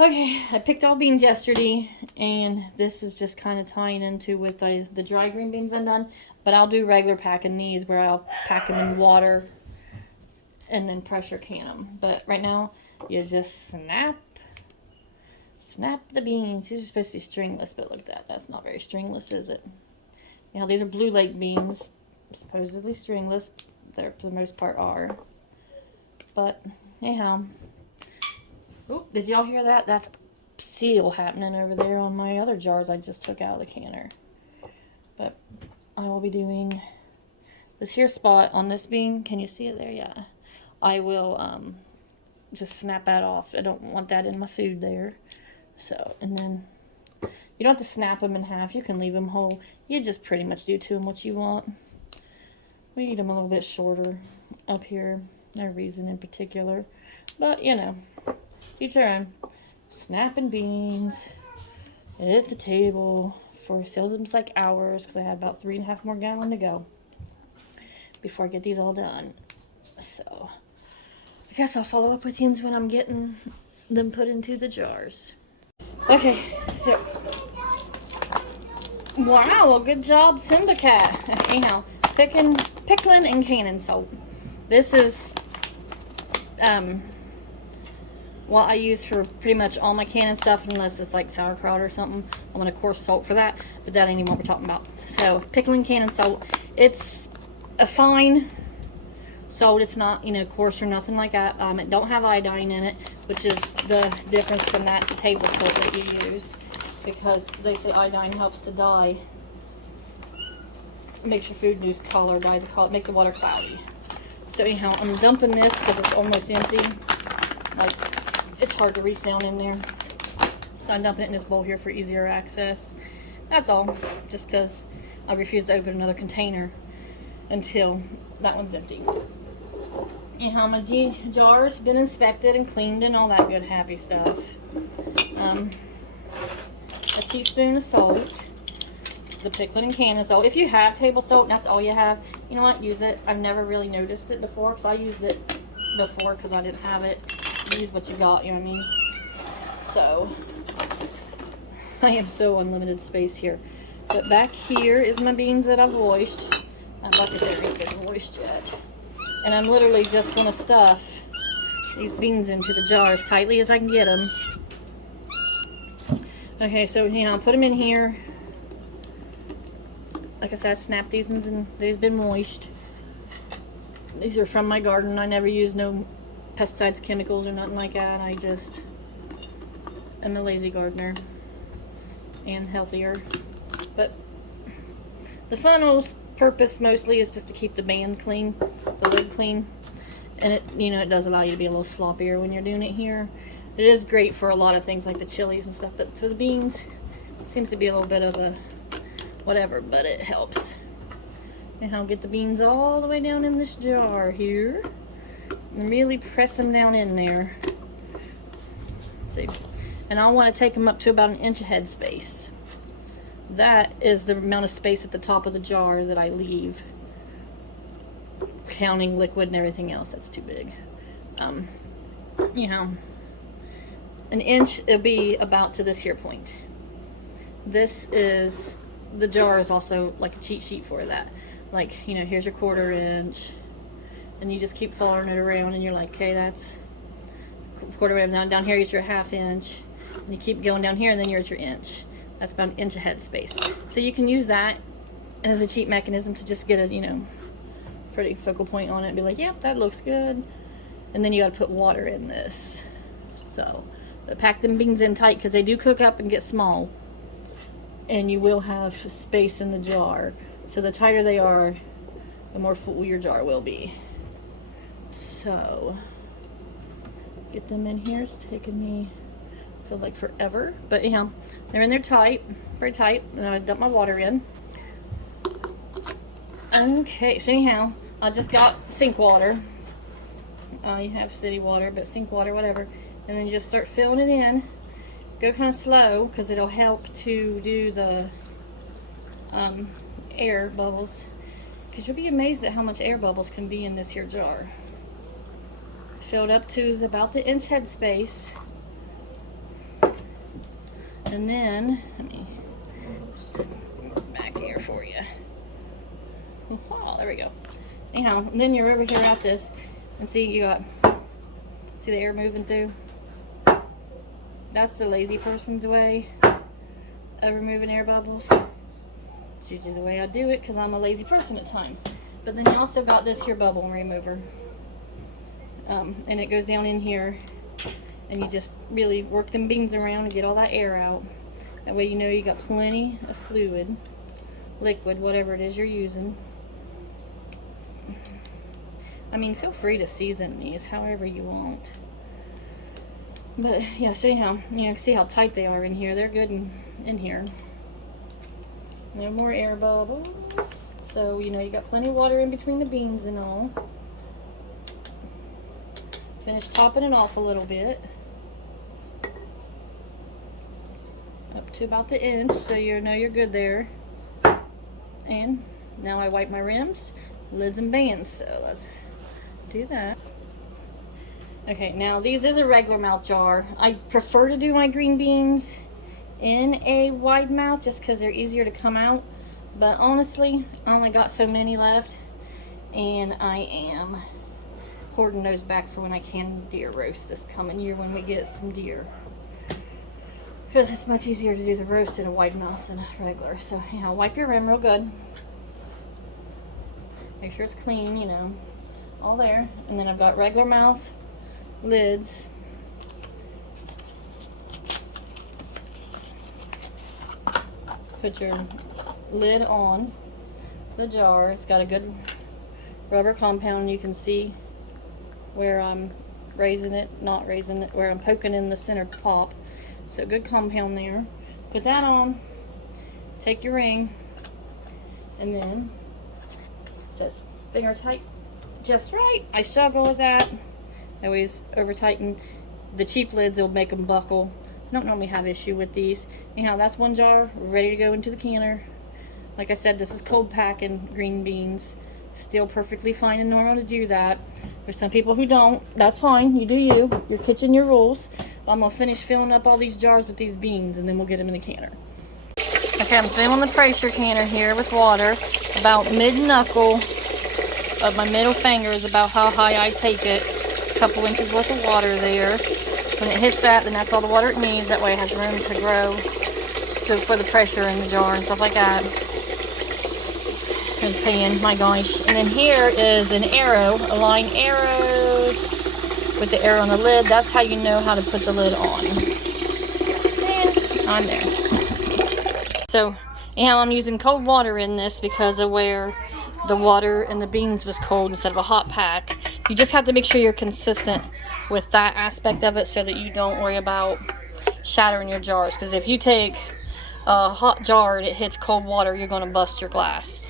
Okay, I picked all beans yesterday, and this is just kind of tying into with the dry green beans I'm done. But I'll do regular packing these where I'll pack them in water and then pressure can them. But right now, you just snap the beans. These are supposed to be stringless, but look at that. That's not very stringless, is it? Now, these are Blue Lake beans, supposedly stringless. They for the most part are. But anyhow, oh, did y'all hear that? That's seal happening over there on my other jars I just took out of the canner. But I will be doing this here spot on this bean. Can you see it there? Yeah. I will just snap that off. I don't want that in my food there. So, and then you don't have to snap them in half. You can leave them whole. You just pretty much do to them what you want. We need them a little bit shorter up here. No reason in particular. But, you know, each their own. Snapping beans at the table for seems like hours because I had about 3.5 more gallons to go before I get these all done. So I guess I'll follow up with you when I'm getting them put into the jars. Okay, so wow, well, good job, Simba Cat. Anyhow, pickling and canning salt. This is what I use for pretty much all my canning stuff, unless it's like sauerkraut or something. I'm gonna coarse salt for that, but that ain't even what we're talking about. So pickling canning salt, it's a fine salt. It's not, you know, coarse or nothing like that. It don't have iodine in it, which is the difference from that to table salt that you use, because they say iodine helps to dye, makes your food lose color, dye the color, make the water cloudy. So anyhow, I'm dumping this because it's almost empty. Like, it's hard to reach down in there. So I'm dumping it in this bowl here for easier access. That's all. Just because I refuse to open another container until that one's empty. Anyhow, my jar's been inspected and cleaned and all that good happy stuff. A teaspoon of salt. The pickling and canning salt. If you have table salt and that's all you have, you know what? Use it. I've never really noticed it before because I used it before because I didn't have it. Use what you got, you know what I mean? So I am so unlimited space here. But back here is my beans that I've washed. My bucket there ain't been washed yet. And I'm literally just gonna stuff these beans into the jar as tightly as I can get them. Okay, so yeah, I'll put them in here. Like I said, I snapped these and they've been moist. These are from my garden. I never use no pesticides, chemicals, or nothing like that. I just am a lazy gardener and healthier. But the funnel purpose mostly is just to keep the band clean, the lid clean, and it, you know, it does allow you to be a little sloppier when you're doing it here. It is great for a lot of things like the chilies and stuff, but for the beans, it seems to be a little bit of a whatever, but it helps. And I'll get the beans all the way down in this jar here and really press them down in there. See, and I want to take them up to about 1 inch head space. That is the amount of space at the top of the jar that I leave, counting liquid and everything else. That's too big. You know, 1 inch, it'll be about to this here point. This is, the jar is also like a cheat sheet for that. Like, you know, here's your 1/4 inch, and you just keep following it around, and you're like, okay, that's 1/4 inch. Down here, it's your 1/2 inch, and you keep going down here, and then you're at your inch. That's about 1 inch of head space. So you can use that as a cheat mechanism to just get a, you know, pretty focal point on it and be like, yep, that looks good. And then you got to put water in this. So, but pack them beans in tight because they do cook up and get small. And you will have space in the jar. So the tighter they are, the more full your jar will be. So, get them in here. It's taking me, I feel like, forever. But anyhow, they're in there tight, very tight. And I dump my water in. Okay, so anyhow, I just got sink water. You have city water, but sink water, whatever. And then you just start filling it in. Go kind of slow because it'll help to do the air bubbles, because you'll be amazed at how much air bubbles can be in this here jar. Filled up to about the 1 inch head space. And then, let me sit back here for you. Oh, there we go. Anyhow, and then you're over here at this, and see you got, see the air moving through? That's the lazy person's way of removing air bubbles. It's usually the way I do it because I'm a lazy person at times. But then you also got this here bubble remover. And it goes down in here, and you just really work them beans around and get all that air out. That way you know you got plenty of fluid, liquid, whatever it is you're using. I mean, feel free to season these however you want. But yeah, so anyhow, you know, see how tight they are in here. They're good in here. No more air bubbles. So, you know, you got plenty of water in between the beans and all. Finish topping it off a little bit. Up to about the inch, so you know you're good there. And now I wipe my rims, lids, and bands. So let's do that. Okay, now this is a regular mouth jar. I prefer to do my green beans in a wide mouth just because they're easier to come out. But honestly, I only got so many left, and I am hoarding those back for when I can deer roast this coming year when we get some deer. Because it's much easier to do the roast in a wide mouth than a regular. So, yeah, wipe your rim real good. Make sure it's clean, you know, all there. And then I've got regular mouth lids. Put your lid on the jar. It's got a good rubber compound. You can see where I'm raising it, not raising it, where I'm poking in the center pop. So good compound there. Put that on. Take your ring, and then it says finger tight just right. I struggle with that. I always over tighten. The cheap lids will make them buckle. I don't normally have issue with these. Anyhow, that's one jar ready to go into the canner. Like I said, this is cold packing green beans. Still perfectly fine and normal to do that. There's some people who don't. That's fine. You do you. Your kitchen, your rules. I'm going to finish filling up all these jars with these beans, and then we'll get them in the canner. Okay, I'm filling the pressure canner here with water. About mid-knuckle of my middle finger is about how high I take it. A couple inches worth of water there. When it hits that, then that's all the water it needs. That way it has room to grow for the pressure in the jar and stuff like that. And 10, my gosh. And then here is an arrow, align arrows with the arrow on the lid. That's how you know how to put the lid on. And I'm there. So, anyhow, I'm using cold water in this because of where the water in the beans was cold instead of a hot pack. You just have to make sure you're consistent with that aspect of it so that you don't worry about shattering your jars. Because if you take a hot jar and it hits cold water, you're going to bust your glass.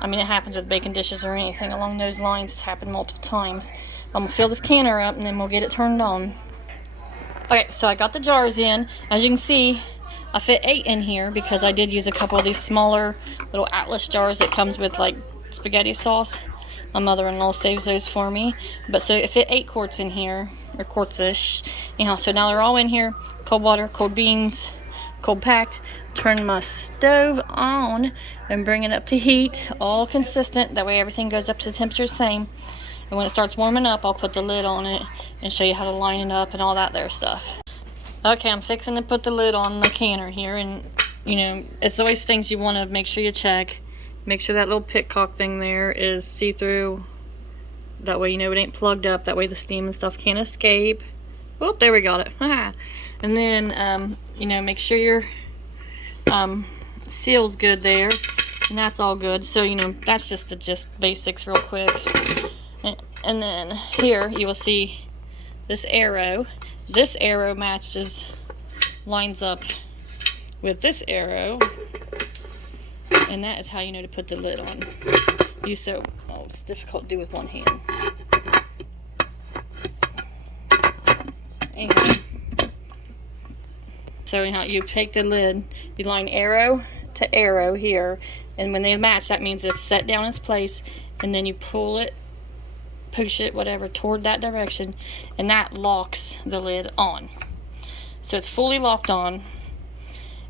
I mean, it happens with baking dishes or anything along those lines. It's happened multiple times. I'm going to fill this canner up and then we'll get it turned on. Okay, so I got the jars in. As you can see, I fit 8 in here because I did use a couple of these smaller little Atlas jars that comes with like spaghetti sauce. My mother-in-law saves those for me. But so it fit 8 quarts in here, or quarts-ish. Anyhow, so now they're all in here. Cold water, cold beans, cold packed. Turn my stove on and bring it up to heat, all consistent. That way everything goes up to the temperature the same. And when it starts warming up, I'll put the lid on it and show you how to line it up and all that there stuff. Okay, I'm fixing to put the lid on the canner here, and you know, it's always things you want to make sure you check. Make sure that little pitcock thing there is see-through. That way you know it ain't plugged up. That way the steam and stuff can't escape. Whoop, there we got it. And then, you know, make sure your seal's good there. And that's all good. So, you know, that's just the basics real quick. And then here you will see this arrow. This arrow lines up with this arrow. And that is how you know to put the lid on. It's difficult to do with one hand. Anyway. So anyhow, you take the lid, you line arrow to arrow here, and when they match, that means it's set down in its place, and then you pull it, push it, whatever, toward that direction, and that locks the lid on. So it's fully locked on.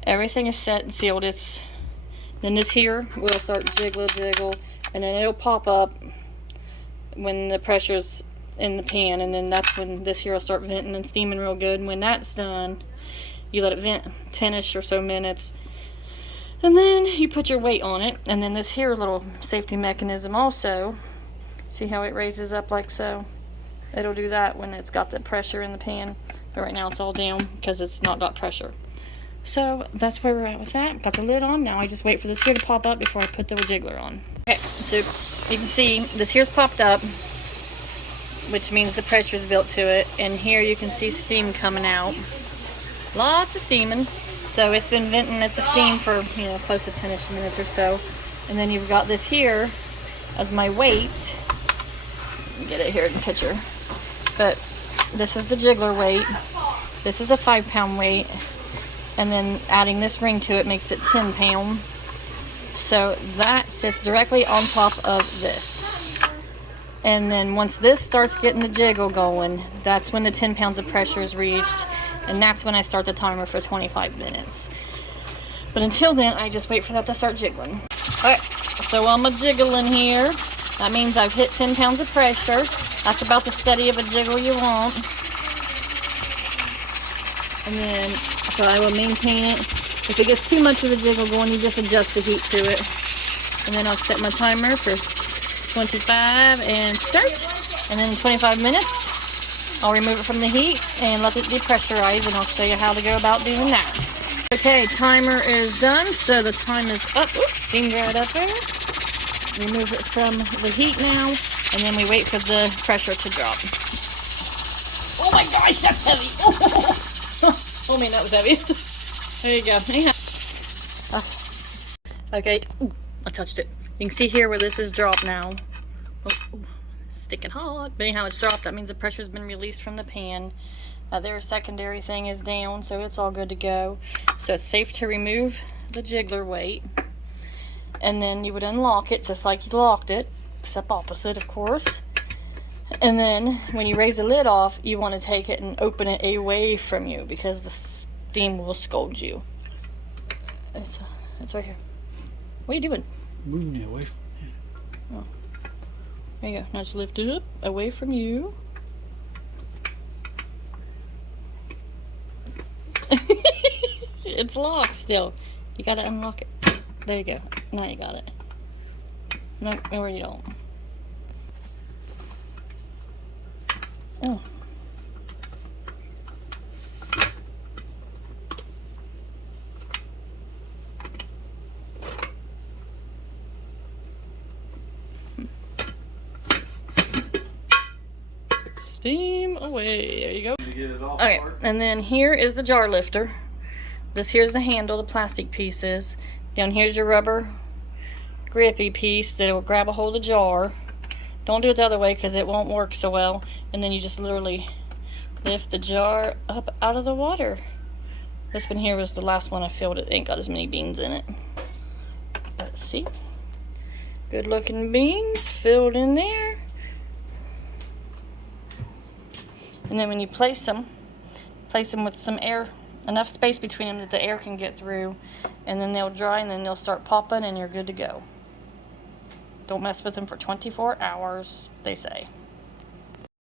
everything is set and sealed. Then this here will start jiggle, and then it'll pop up when the pressure's in the pan, and then that's when this here will start venting and steaming real good. And when that's done, you let it vent 10ish or so minutes, and then you put your weight on it. And then this here little safety mechanism also, see how it raises up like so? It'll do that when it's got the pressure in the pan, but right now it's all down because it's not got pressure. So that's where we're at with that. Got the lid on. Now I just wait for this here to pop up before I put the jiggler on. Okay, so you can see this here's popped up, which means the pressure is built to it. And here you can see steam coming out. Lots of steaming. So it's been venting at the steam for, you know, close to 10ish minutes or so. And then you've got this here as my weight. Get it here in the picture. But this is the jiggler weight. This is a 5-pound weight. And then adding this ring to it makes it 10 pound. So that sits directly on top of this. And then once this starts getting the jiggle going, that's when the 10 pounds of pressure is reached. And that's when I start the timer for 25 minutes. But until then, I just wait for that to start jiggling. Okay, so I'm a jiggling here. That means I've hit 10 pounds of pressure. That's about the steady of a jiggle you want. And then, so I will maintain it. If it gets too much of a jiggle going, you just adjust the heat to it. And then I'll set my timer for 25 and start. And then in 25 minutes, I'll remove it from the heat and let it depressurize, and I'll show you how to go about doing that. Okay, timer is done, so the time is up. Oops, steam right up there. Remove it from the heat now, and then we wait for the pressure to drop. Oh my gosh, that's heavy. Oh man, that was heavy. There you go. Okay, ooh, I touched it. You can see here where this is dropped now. Oh, sticking hot. But anyhow, it's dropped. That means the pressure's been released from the pan. Their secondary thing is down, so it's all good to go. So it's safe to remove the jiggler weight. And then you would unlock it just like you locked it, except opposite, of course. And then when you raise the lid off, you want to take it and open it away from you because the steam will scald you. It's right here. What are you doing? Moving it away from you. Oh. There you go. Now just lift it up away from you. It's locked still. You gotta unlock it. There you go. Now you got it. No, or you don't. Oh. Steam away. There you go. Okay, and then here is the jar lifter. This here's the handle, the plastic pieces. Down here's your rubber grippy piece that will grab a hold of the jar. Don't do it the other way because it won't work so well. And then you just literally lift the jar up out of the water. This one here was the last one I filled. It ain't got as many beans in it. But see, good looking beans filled in there. And then when you place them with some air, enough space between them that the air can get through, and then they'll dry, and then they'll start popping, and you're good to go. Don't mess with them for 24 hours, they say.